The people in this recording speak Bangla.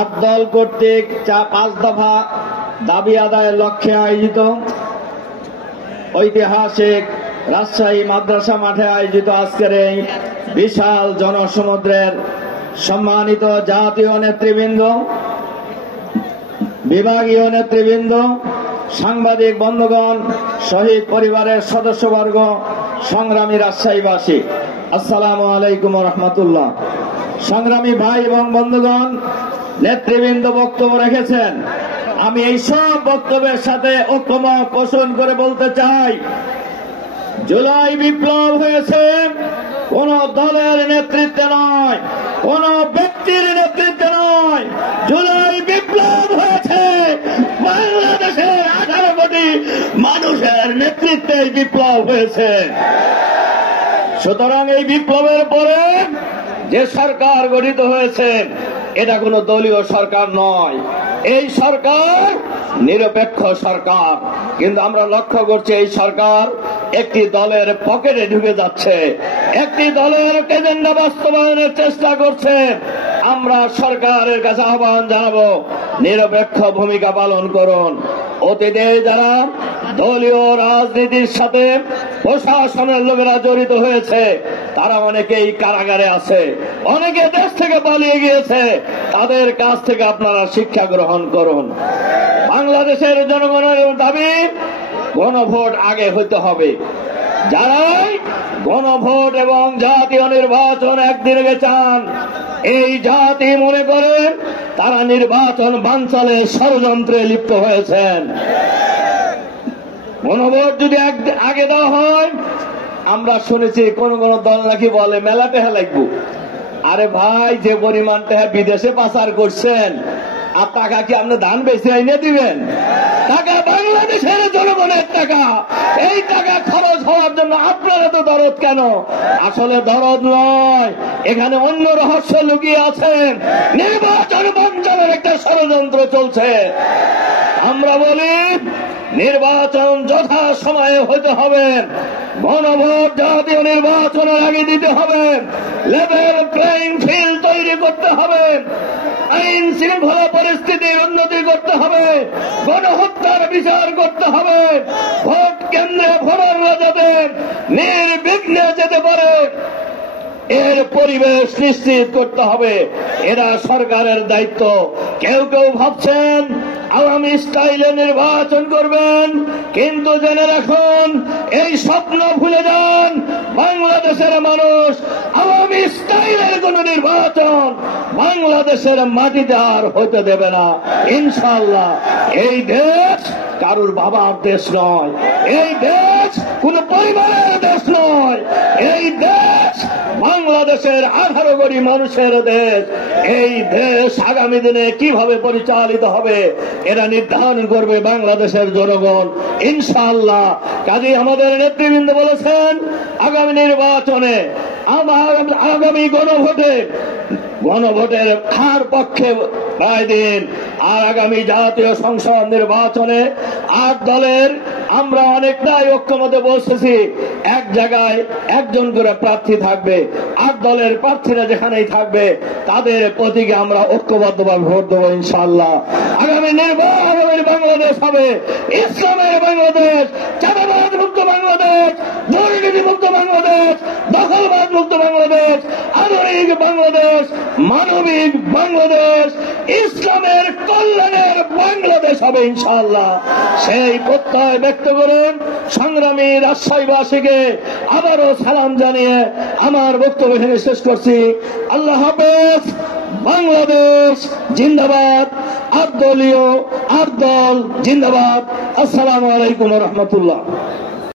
8 দল কর্তৃক 5 দফা দাবি আদায়ের লক্ষ্যে আয়োজিত ঐতিহাসিক রাজশাহী মাদ্রাসা মাঠে আয়োজিত আজকের এই বিশাল জনসমুদ্রের সম্মানিত জাতীয় নেতৃবৃন্দ, বিভাগীয় নেতৃবৃন্দ, সাংবাদিক বন্ধুগণ, শহীদ পরিবারের সদস্যবর্গ, সংগ্রামী রাজশাহীবাসী, আসসালামু আলাইকুম ওয়া রাহমাতুল্লাহ। সংগ্রামী ভাই এবং বন্ধুগণ, নেতৃবৃন্দ বক্তব্য রেখেছেন। আমি এই সব বক্তব্যের সাথে ঐক্যমত পোষণ করে বলতে চাই, জুলাই বিপ্লব হয়েছে কোন দলের নেতৃত্বে নয়, কোন ব্যক্তির নেতৃত্বে নয়। জুলাই বিপ্লব হয়েছে বাংলাদেশের 18 কোটি মানুষের নেতৃত্বে বিপ্লব হয়েছে। সুতরাং এই বিপ্লবের পরে যে সরকার গঠিত হয়েছে এটা কোনো দলীয় সরকার নয়, এই সরকার নিরপেক্ষ সরকার। কিন্তু আমরা লক্ষ্য করছি এই সরকার একটি দলের পকেটে ঢুকে যাচ্ছে, একটি দলের এজেন্ডা বাস্তবায়নের চেষ্টা করছে। আমরা সরকারের কাছে আহ্বান জানাবো, নিরপেক্ষ ভূমিকা পালন করুন। অতীতে যারা দলীয় রাজনীতির সাথে প্রশাসনের লোকেরা জড়িত হয়েছে তারা অনেকেই কারাগারে আছে, অনেকে দেশ থেকে পালিয়ে গিয়েছে। তাদের কাছ থেকে আপনারা শিক্ষা গ্রহণ করুন। বাংলাদেশের জনগণের দাবি গণভোট আগে হইতে হবে। যারাই গণভোট এবং জাতীয় নির্বাচন একদিনে চান, এই জাতি মনে করে তারা নির্বাচন বানচালে ষড়যন্ত্রে লিপ্ত হয়েছেন। গণভোট যদি আগে দেওয়া হয়, আমরা শুনেছি কোন কোন দল নাকি বলে মেলা টেহা লাগবো। আরে ভাই, যে পরিমাণ টেহা বিদেশে পাচার করছেন, আর টাকা কি আপনি ধান বেশি আইনে দিবেন? টাকা বাংলাদেশের জনগণের টাকা। এই টাকা খরচ হওয়ার জন্য আপনারা তো দরদ কেন? আসলে দরদ নয়, এখানে অন্য রহস্য লুকিয়ে আছেন। নির্বাচন বঞ্চনের একটা ষড়যন্ত্র চলছে। আমরা বলি নির্বাচন যথা সময়ে হতে হবে, গণভোট জাতীয় নির্বাচনের আগে দিতে হবে, লেভেল প্লেইং ফিল্ড তৈরি করতে হবে, আইন শৃঙ্খলা পরিস্থিতির উন্নতি করতে হবে, গণহত্যার বিচার করতে হবে, ভোট কেন্দ্রে ভোটাররা যাতে নির্বিঘ্নে যেতে পারে এর পরিবেশ নিশ্চিত করতে হবে। এরা সরকারের দায়িত্ব। কেউ কেউ ভাবছেন আওয়ামী স্টাইলে নির্বাচন করবেন, কিন্তু জেনে রাখুন এই স্বপ্ন ভুলে যান। বাংলাদেশের মানুষ আওয়ামী স্টাইলের কোন নির্বাচন বাংলাদেশের মাটিতে আর হতে দেবে না ইনশাআল্লাহ। এই দেশ কারুর বাবার দেশ নয়, এই দেশ কোন পরিবারের দেশ নয়, এই দেশ বাংলাদেশের 18 কোটি মানুষের দেশ। এই দেশ আগামী দিনে কিভাবে পরিচালিত হবে এরা নির্ধারণ করবে বাংলাদেশের জনগণ ইনশাআল্লাহ। কাজেই আমাদের নেতৃবৃন্দ বলেছেন আগামী নির্বাচনে, আগামী গণভোটের হার পক্ষে রায় দিন। আর আগামী জাতীয় সংসদ নির্বাচনে 8 দলের আমরা অনেকটাই ঐক্যমতে বসেছি, এক জায়গায় একজন করে প্রার্থী থাকবে। 8 দলের প্রার্থীরা যেখানেই থাকবে তাদের প্রতীকে আমরা ঐক্যবদ্ধভাবে ভোট দেবো ইনশাআল্লাহ। আগামী নির্বাচনের বাংলাদেশ হবে ইসলামের বাংলাদেশ, চাঁদাবাজ মুক্ত বাংলাদেশ, দুর্নীতি মুক্ত বাংলাদেশ, দখলবাজ মুক্ত বাংলাদেশ, আধুনিক বাংলাদেশ, মানবিক বাংলাদেশ, ইসলামের কল্যাণের বাংলাদেশ হবে ইনশাআল্লাহ। সেই প্রত্যয় ব্যক্ত করুন সংগ্রামী রাজশাহীবাসীকে আবারও সালাম জানিয়ে আমার বক্তব্য এখানে শেষ করছি। আল্লাহ হাফেজ। বাংলাদেশ জিন্দাবাদ, আট দল জিন্দাবাদ। আসসালামু আলাইকুম ওয়া রাহমাতুল্লাহ।